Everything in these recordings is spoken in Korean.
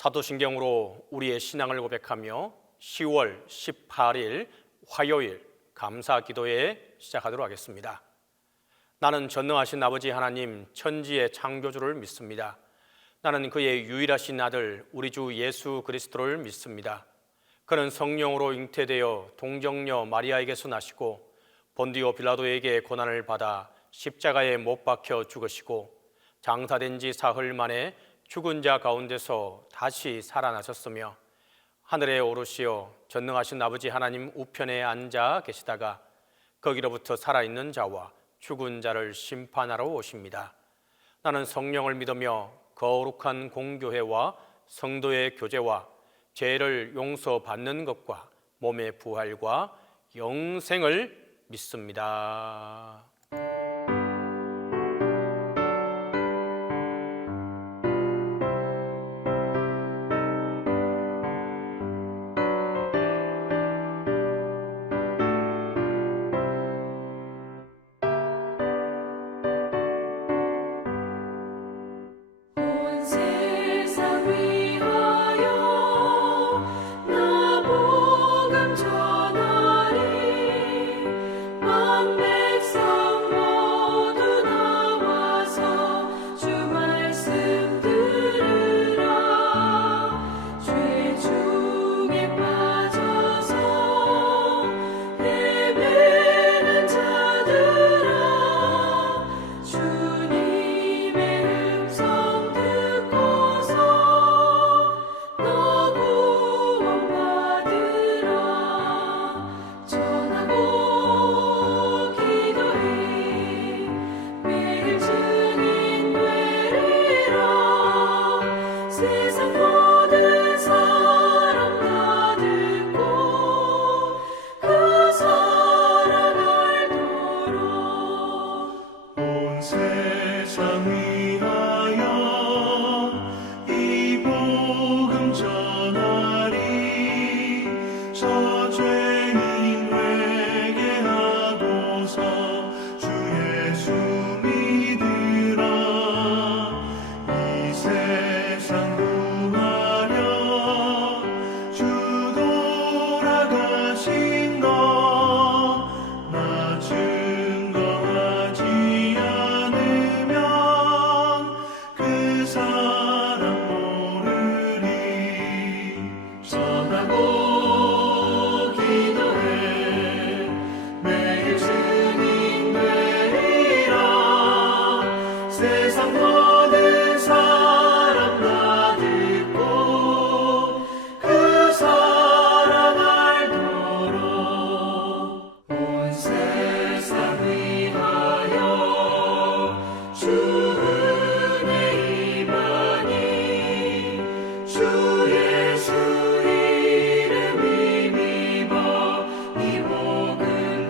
사도신경으로 우리의 신앙을 고백하며 10월 18일 화요일 감사기도회 시작하도록 하겠습니다. 나는 전능하신 아버지 하나님 천지의 창조주를 믿습니다. 나는 그의 유일하신 아들 우리 주 예수 그리스도를 믿습니다. 그는 성령으로 잉태되어 동정녀 마리아에게서 나시고 본디오 빌라도에게 고난을 받아 십자가에 못 박혀 죽으시고 장사된 지 사흘 만에 죽은 자 가운데서 다시 살아나셨으며 하늘에 오르시어 전능하신 아버지 하나님 우편에 앉아 계시다가 거기로부터 살아있는 자와 죽은 자를 심판하러 오십니다. 나는 성령을 믿으며 거룩한 공교회와 성도의 교제와 죄를 용서받는 것과 몸의 부활과 영생을 믿습니다.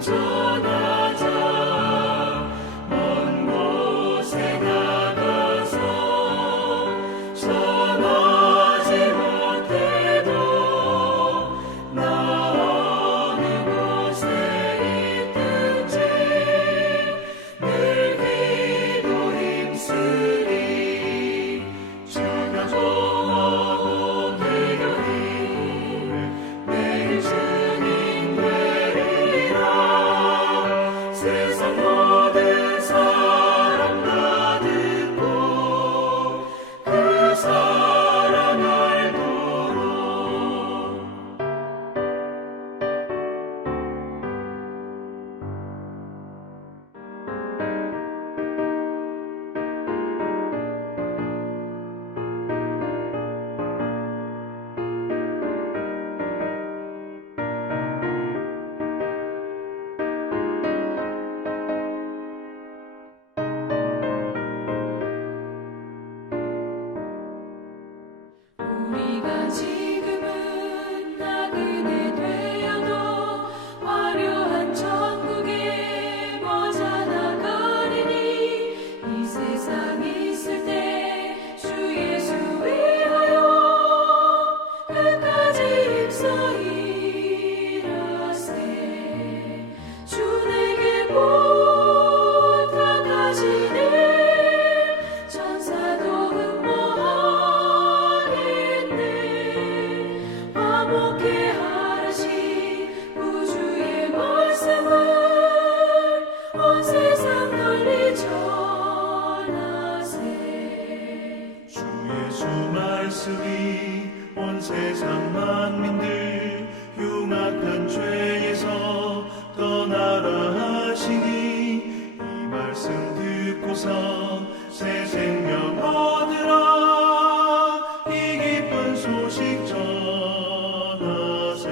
전하자 먼 곳에 나가 말씀이 온 세상 만민들 흉악한 죄에서 떠나라 하시니 이 말씀 듣고서 새 생명 얻으라 이 기쁜 소식 전하세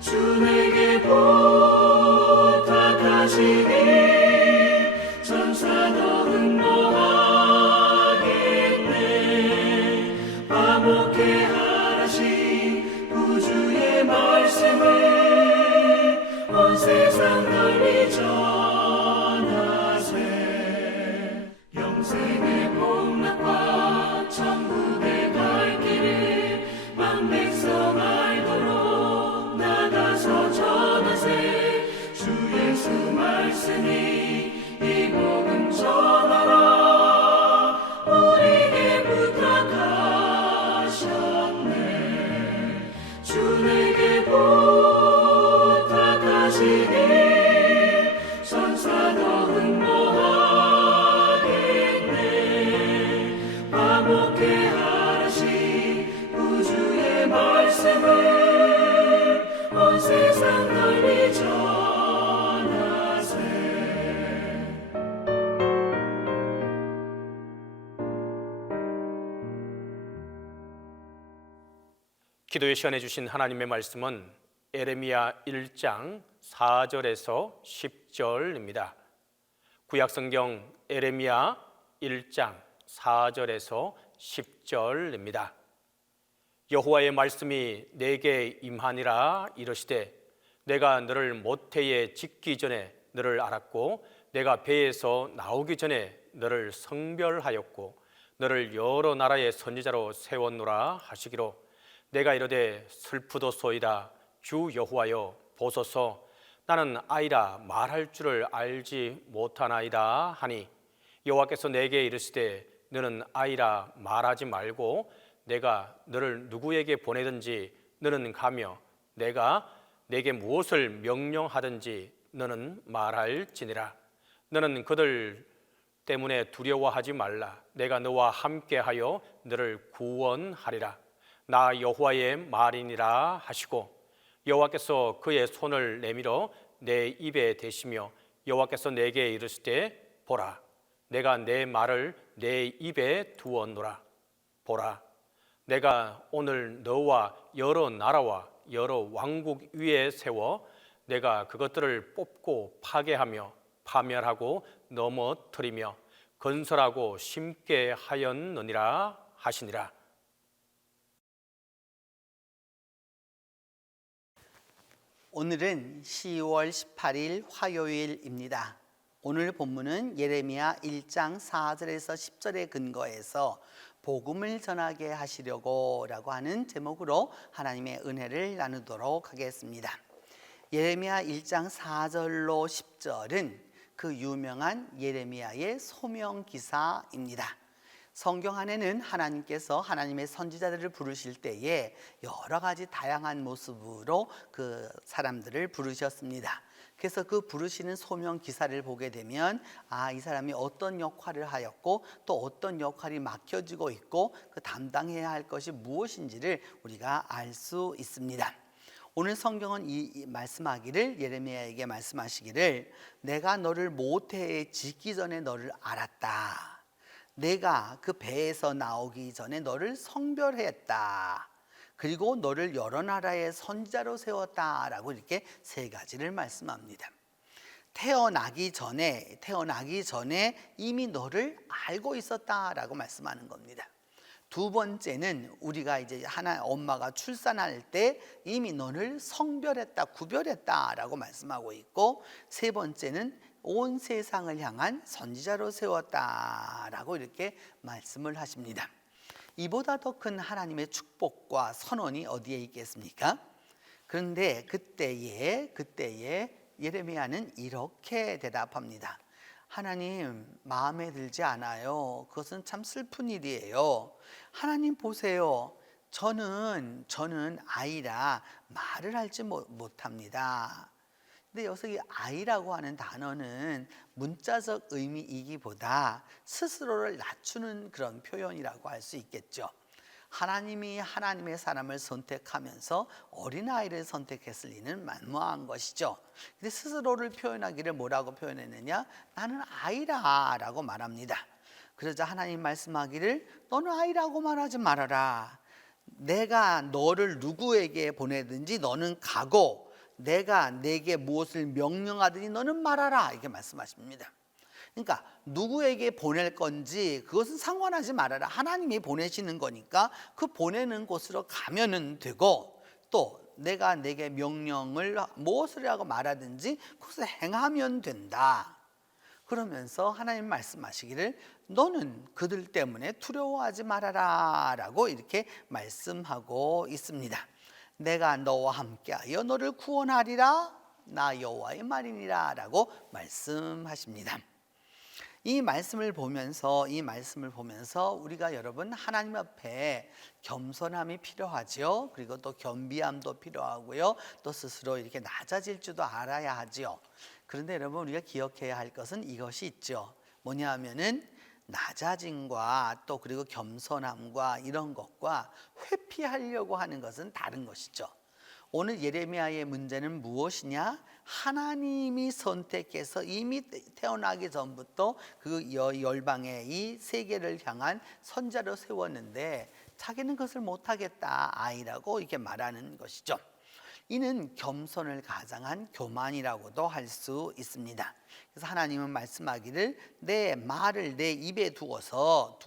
주 내게 부탁하시니 천사도 응모하겠네 화목해 하라신 구주의 말씀을 온 세상 널리 전하세 영생의 복락과 천국의 갈 길을 만 백성 알도록 나가서 전하세 주 예수 말씀이 이 복음 전하라 우리에게 부탁하셨네 주 내게 부탁하시니 천사도 응모하겠네 화목해 하라신 구주의 말씀을 온 세상 널리 전하세 기도의 시간에 주신 하나님의 말씀은 에레미야 1장 4절에서 10절입니다. 구약성경 에레미야 1장 4절에서 10절입니다. 여호와의 말씀이 내게 임하니라 이르시되 내가 너를 모태에 짓기 전에 너를 알았고 내가 배에서 나오기 전에 너를 성별하였고 너를 여러 나라의 선지자로 세웠노라 하시기로 내가 이르되 슬프도소이다 주 여호와여 보소서 나는 아이라 말할 줄을 알지 못하나이다 하니 여호와께서 내게 이르시되 너는 아이라 말하지 말고 내가 너를 누구에게 보내든지 너는 가며 내가 내게 무엇을 명령하든지 너는 말할지니라 너는 그들 때문에 두려워하지 말라 내가 너와 함께하여 너를 구원하리라 나 여호와의 말이니라 하시고 여호와께서 그의 손을 내밀어 내 입에 대시며 여호와께서 내게 이르시되 보라 내가 내 말을 내 입에 두었노라 보라 내가 오늘 너와 여러 나라와 여러 왕국 위에 세워 내가 그것들을 뽑고 파괴하며 파멸하고 넘어뜨리며 건설하고 심게 하였느니라 하시니라. 오늘은 10월 18일 화요일입니다. 오늘 본문은 예레미야 1장 4절에서 10절에 근거해서 복음을 전하게 하시려고 라고 하는 제목으로 하나님의 은혜를 나누도록 하겠습니다. 예레미야 1장 4절로 10절은 그 유명한 예레미야의 소명 기사입니다. 성경 안에는 하나님께서 하나님의 선지자들을 부르실 때에 여러 가지 다양한 모습으로 그 사람들을 부르셨습니다. 그래서 그 부르시는 소명 기사를 보게 되면 이 사람이 어떤 역할을 하였고 또 어떤 역할이 맡겨지고 있고 그 담당해야 할 것이 무엇인지를 우리가 알 수 있습니다. 오늘 성경은 이 말씀하기를 예레미야에게 말씀하시기를 내가 너를 모태에 짓기 전에 너를 알았다. 내가 그 배에서 나오기 전에 너를 성별했다. 그리고 너를 여러 나라의 선지자로 세웠다라고 이렇게 세 가지를 말씀합니다. 태어나기 전에 이미 너를 알고 있었다라고 말씀하는 겁니다. 두 번째는 우리가 이제 엄마가 출산할 때 이미 너를 성별했다, 구별했다라고 말씀하고 있고, 세 번째는 온 세상을 향한 선지자로 세웠다라고 이렇게 말씀을 하십니다. 이보다 더 큰 하나님의 축복과 선언이 어디에 있겠습니까? 그런데 그때에 예레미야는 이렇게 대답합니다. 하나님, 마음에 들지 않아요. 그것은 참 슬픈 일이에요. 하나님 보세요. 저는 아이라 말을 할지 못합니다. 근데 여기서 이 아이라고 하는 단어는 문자적 의미이기보다 스스로를 낮추는 그런 표현이라고 할 수 있겠죠. 하나님이 하나님의 사람을 선택하면서 어린아이를 선택했을 리는 만무한 것이죠. 근데 스스로를 표현하기를 뭐라고 표현했느냐? 나는 아이라 라고 말합니다. 그러자 하나님 말씀하기를 너는 아이라고 말하지 말아라. 내가 너를 누구에게 보내든지 너는 가고 내가 내게 무엇을 명령하더니 너는 말하라 이렇게 말씀하십니다. 그러니까 누구에게 보낼 건지 그것은 상관하지 말아라. 하나님이 보내시는 거니까 그 보내는 곳으로 가면은 되고, 또 내가 내게 명령을 무엇을 하고 말하든지 그것을 행하면 된다. 그러면서 하나님 말씀하시기를 너는 그들 때문에 두려워하지 말아라 라고 이렇게 말씀하고 있습니다. 내가 너와 함께하여 너를 구원하리라 나 여호와의 말이니라 라고 말씀하십니다. 이 말씀을 보면서 우리가 여러분 하나님 앞에 겸손함이 필요하죠. 그리고 또 겸비함도 필요하고요. 또 스스로 이렇게 낮아질 줄도 알아야 하지요. 그런데 여러분 우리가 기억해야 할 것은 이것이 있죠. 뭐냐 하면은 낮아짐과 또 그리고 겸손함과 이런 것과 회피하려고 하는 것은 다른 것이죠. 오늘 예레미야의 문제는 무엇이냐? 하나님이 선택해서 이미 태어나기 전부터 그 열방의 이 세계를 향한 선자로 세웠는데 자기는 그것을 못하겠다 아이라고 이렇게 말하는 것이죠. 이는 겸손을 가장한 교만이라고도 할 수 있습니다. 그래서 하나님은 말씀하기를 내 말을 내 입에 두어서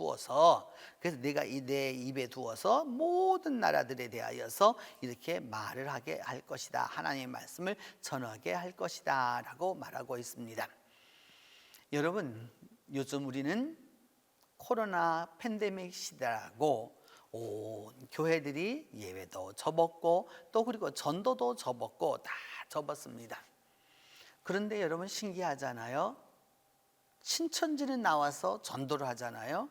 그래서 내가 내 입에 두어서 모든 나라들에 대하여서 이렇게 말을 하게 할 것이다. 하나님의 말씀을 전하게 할 것이다 라고 말하고 있습니다. 여러분 요즘 우리는 코로나 팬데믹 시대라고 교회들이 예배도 접었고 또 그리고 전도도 접었고 다 접었습니다. 그런데 여러분 신기하잖아요. 신천지는 나와서 전도를 하잖아요.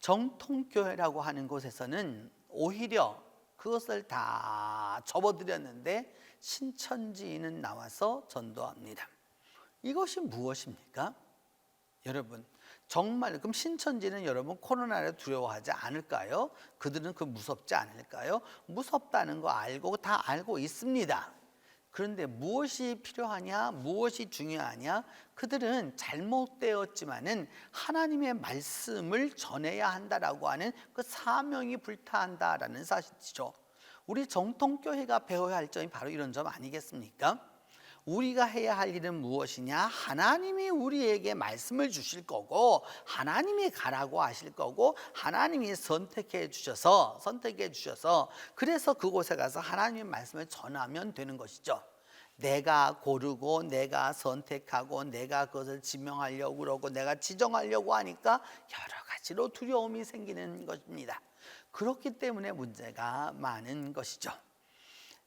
정통교회라고 하는 곳에서는 오히려 그것을 다 접어드렸는데 신천지인은 나와서 전도합니다. 이것이 무엇입니까? 여러분 정말 그럼 신천지는 여러분 코로나를 두려워하지 않을까요? 그들은 그 무섭지 않을까요? 무섭다는 거 알고 다 알고 있습니다. 그런데 무엇이 필요하냐? 무엇이 중요하냐? 그들은 잘못되었지만은 하나님의 말씀을 전해야 한다라고 하는 그 사명이 불타한다라는 사실이죠. 우리 정통교회가 배워야 할 점이 바로 이런 점 아니겠습니까? 우리가 해야 할 일은 무엇이냐? 하나님이 우리에게 말씀을 주실 거고 하나님이 가라고 하실 거고 하나님이 선택해 주셔서 그래서 그곳에 가서 하나님의 말씀을 전하면 되는 것이죠. 내가 고르고 내가 선택하고 내가 그것을 지명하려고 그러고 내가 지정하려고 하니까 여러 가지로 두려움이 생기는 것입니다. 그렇기 때문에 문제가 많은 것이죠.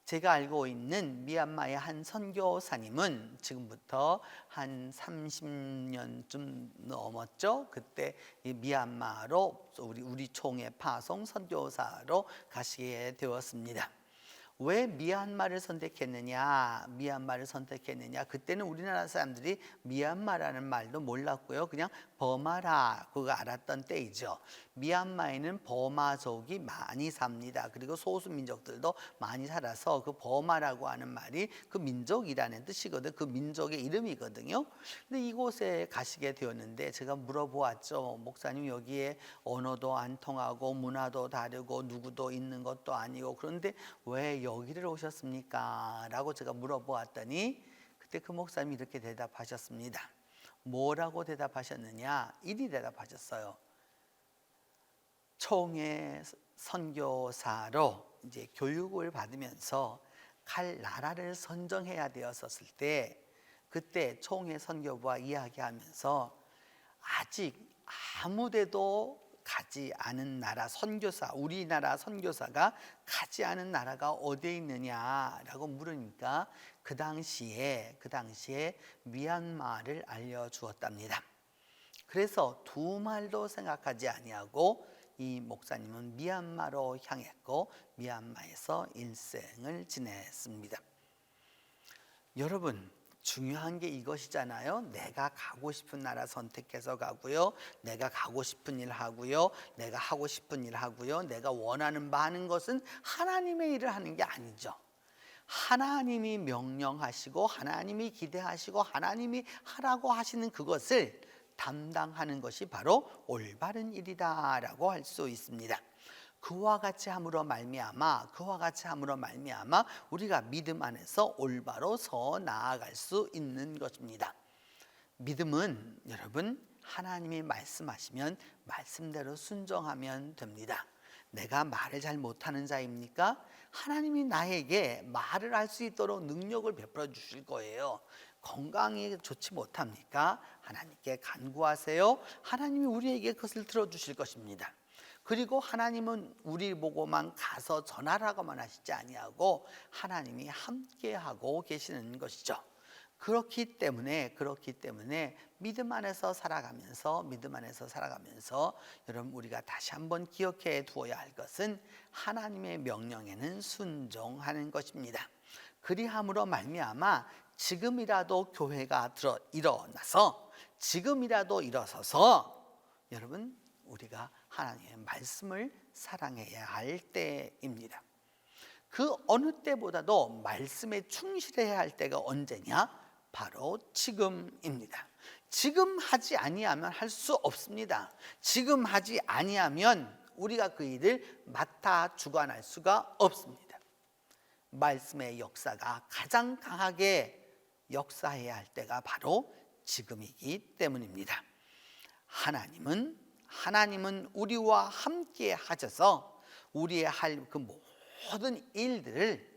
제가 알고 있는 미얀마의 한 선교사님은 지금부터 한 30년쯤 넘었죠. 그때 이 미얀마로 우리 총회 파송 선교사로 가시게 되었습니다. 왜 미얀마를 선택했느냐? 그때는 우리나라 사람들이 미얀마라는 말도 몰랐고요. 그냥 버마라 그거 알았던 때이죠. 미얀마에는 버마족이 많이 삽니다. 그리고 소수 민족들도 많이 살아서 그 버마라고 하는 말이 그 민족이라는 뜻이거든. 그 민족의 이름이거든요. 근데 이곳에 가시게 되었는데 제가 물어보았죠. 목사님 여기에 언어도 안 통하고 문화도 다르고 누구도 있는 것도 아니고 그런데 왜 여기를 오셨습니까? 라고 제가 물어보았더니 그때 그 목사님이 이렇게 대답하셨습니다. 뭐라고 대답하셨느냐? 이리 대답하셨어요. 총회 선교사로 이제 교육을 받으면서 갈 나라를 선정해야 되었었을 때 그때 총회 선교부와 이야기하면서 아직 아무데도 가지 않은 나라 선교사, 우리나라 선교사가 가지 않은 나라가 어디에 있느냐라고 물으니까 그 당시에 미얀마를 알려주었답니다. 그래서 두 말도 생각하지 아니하고 이 목사님은 미얀마로 향했고 미얀마에서 일생을 지냈습니다. 여러분 중요한 게 이것이잖아요. 내가 가고 싶은 나라 선택해서 가고요. 내가 가고 싶은 일 하고요. 내가 하고 싶은 일 하고요. 내가 원하는 바 하는 것은 하나님의 일을 하는 게 아니죠. 하나님이 명령하시고 하나님이 기대하시고 하나님이 하라고 하시는 그것을 담당하는 것이 바로 올바른 일이다라고 할 수 있습니다. 그와 같이 함으로 말미암아 우리가 믿음 안에서 올바로 서 나아갈 수 있는 것입니다. 믿음은 여러분 하나님이 말씀하시면 말씀대로 순종하면 됩니다. 내가 말을 잘 못하는 자입니까? 하나님이 나에게 말을 할 수 있도록 능력을 베풀어 주실 거예요. 건강이 좋지 못합니까? 하나님께 간구하세요. 하나님이 우리에게 그것을 들어주실 것입니다. 그리고 하나님은 우리 보고만 가서 전하라고만 하시지 아니하고 하나님이 함께하고 계시는 것이죠. 그렇기 때문에 믿음 안에서 살아가면서 여러분 우리가 다시 한번 기억해 두어야 할 것은 하나님의 명령에는 순종하는 것입니다. 그리함으로 말미암아 지금이라도 교회가 일어나서 지금이라도 일어서서 여러분 우리가 하나님의 말씀을 사랑해야 할 때입니다. 그 어느 때보다도 말씀에 충실해야 할 때가 언제냐? 바로 지금입니다. 지금 하지 아니하면 할 수 없습니다. 지금 하지 아니하면 우리가 그 일을 맡아 주관할 수가 없습니다. 말씀의 역사가 가장 강하게 역사해야 할 때가 바로 지금이기 때문입니다. 하나님은 우리와 함께 하셔서 우리의 할 그 모든 일들을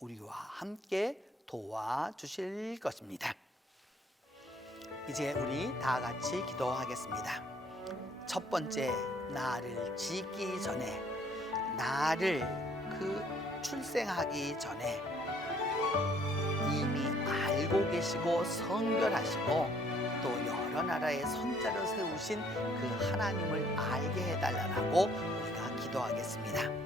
우리와 함께 도와주실 것입니다. 이제 우리 다 같이 기도하겠습니다. 첫 번째, 나를 짓기 전에, 나를 출생하기 전에 이미 알고 계시고 성별하시고 또 여러 나라의 선자로 세우신 그 하나님을 알게 해달라고 우리가 기도하겠습니다.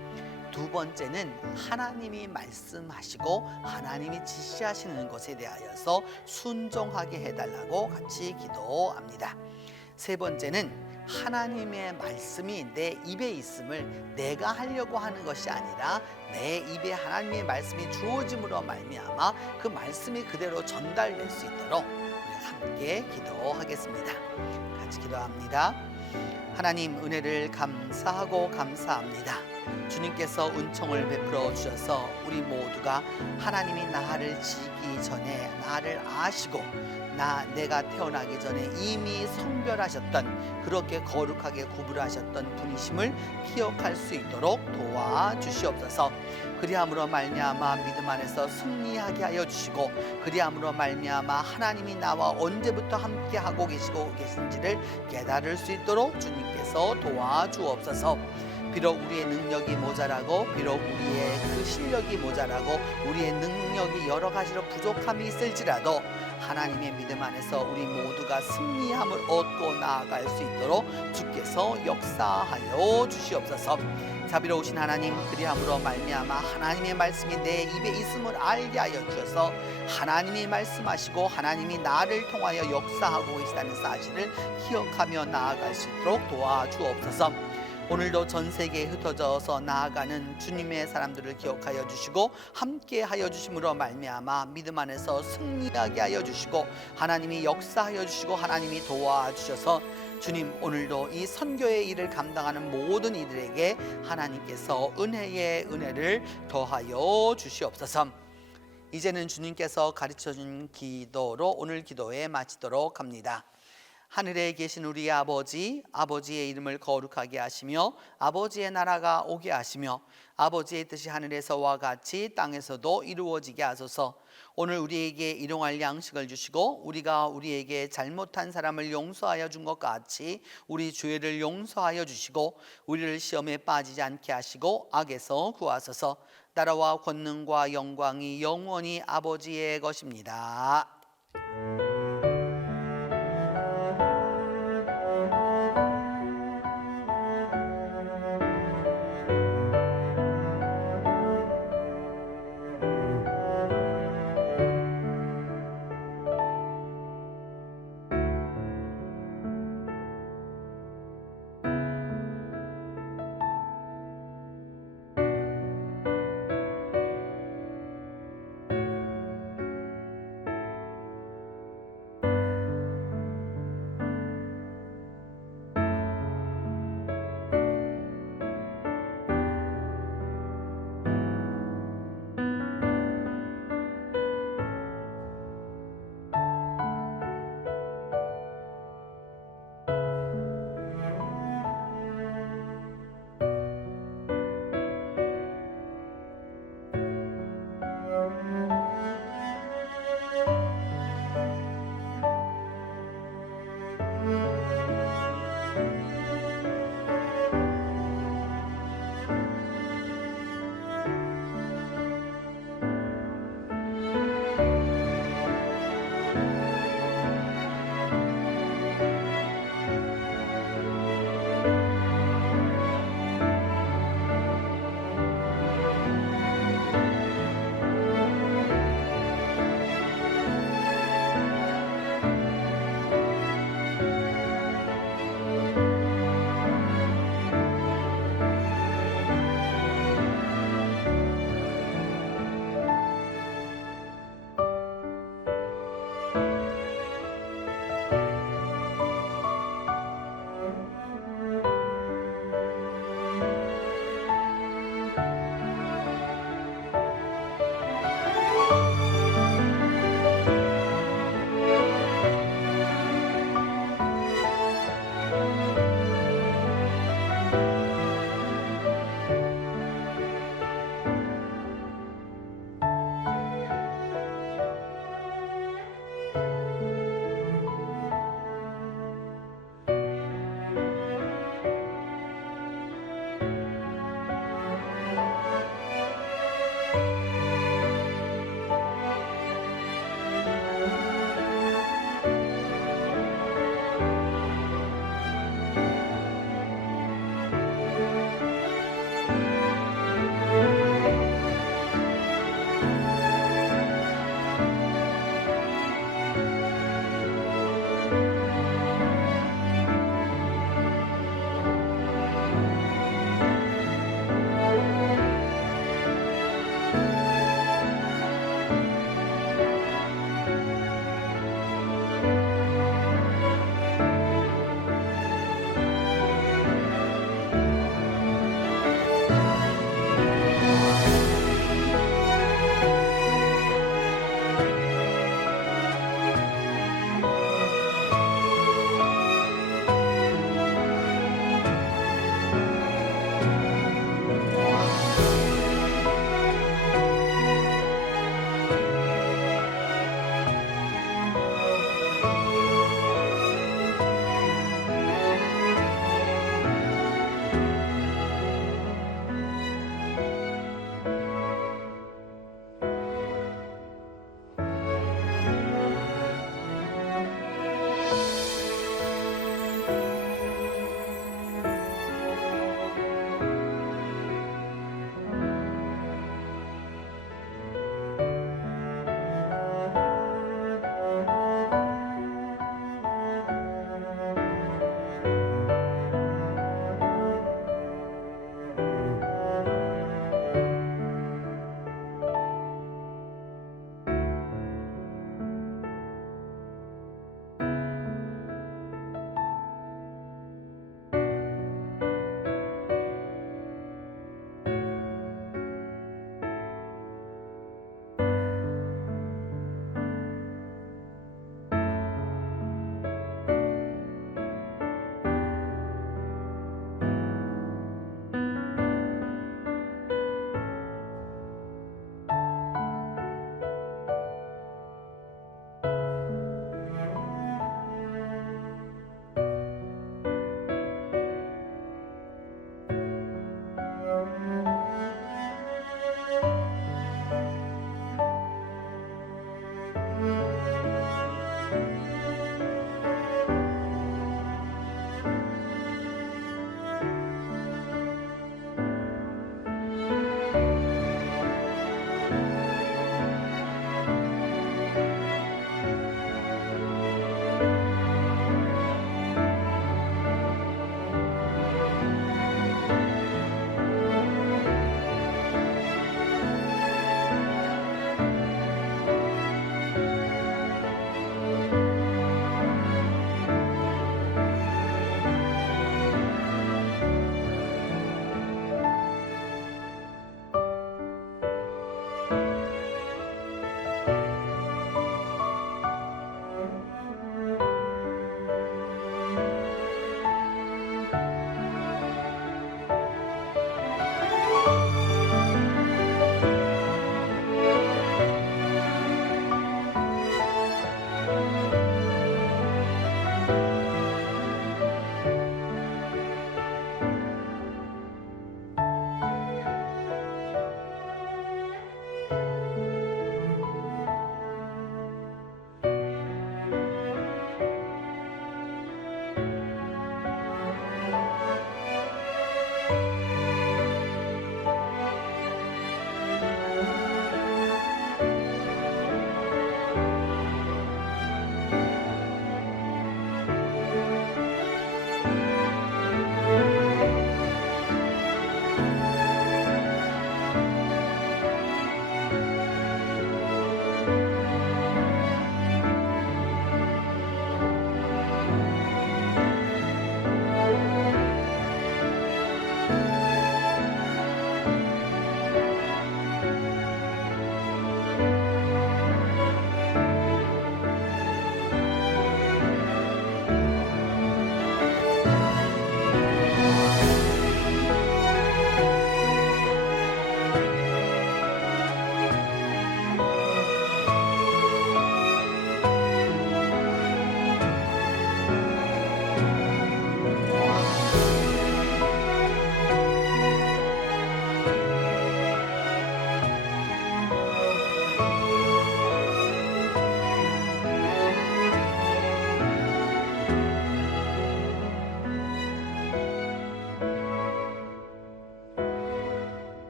두 번째는 하나님이 말씀하시고 하나님이 지시하시는 것에 대하여서 순종하게 해달라고 같이 기도합니다. 세 번째는 하나님의 말씀이 내 입에 있음을 내가 하려고 하는 것이 아니라 내 입에 하나님의 말씀이 주어짐으로 말미암아 그 말씀이 그대로 전달될 수 있도록 우리 함께 기도하겠습니다. 같이 기도합니다. 하나님, 은혜를 감사하고 감사합니다. 주님께서 은총을 베풀어 주셔서 우리 모두가 하나님이 나를 지기 전에 나를 아시고 내가 태어나기 전에 이미 성별하셨던, 그렇게 거룩하게 구분하셨던 분이심을 기억할 수 있도록 도와주시옵소서. 그리함으로 말미암아 믿음 안에서 승리하게 하여 주시고, 그리함으로 말미암아 하나님이 나와 언제부터 함께하고 계신지를 깨달을 수 있도록 주님께서 도와주옵소서. 비록 우리의 능력이 모자라고, 비록 우리의 그 실력이 모자라고, 우리의 능력이 여러 가지로 부족함이 있을지라도 하나님의 믿음 안에서 우리 모두가 승리함을 얻고 나아갈 수 있도록 주께서 역사하여 주시옵소서. 자비로우신 하나님, 그리함으로 말미암아 하나님의 말씀이 내 입에 있음을 알게 하여 주셔서 하나님이 말씀하시고 하나님이 나를 통하여 역사하고 계시다는 사실을 기억하며 나아갈 수 있도록 도와주옵소서. 오늘도 전 세계에 흩어져서 나아가는 주님의 사람들을 기억하여 주시고 함께 하여 주심으로 말미암아 믿음 안에서 승리하게 하여 주시고 하나님이 역사하여 주시고 하나님이 도와주셔서 주님, 오늘도 이 선교의 일을 감당하는 모든 이들에게 하나님께서 은혜의 은혜를 더하여 주시옵소서. 이제는 주님께서 가르쳐준 기도로 오늘 기도에 마치도록 합니다. 하늘에 계신 우리 아버지, 아버지의 이름을 거룩하게 하시며 아버지의 나라가 오게 하시며 아버지의 뜻이 하늘에서와 같이 땅에서도 이루어지게 하소서. 오늘 우리에게 일용할 양식을 주시고 우리가 우리에게 잘못한 사람을 용서하여 준 것 같이 우리 죄를 용서하여 주시고 우리를 시험에 빠지지 않게 하시고 악에서 구하소서. 나라와 권능과 영광이 영원히 아버지의 것입니다.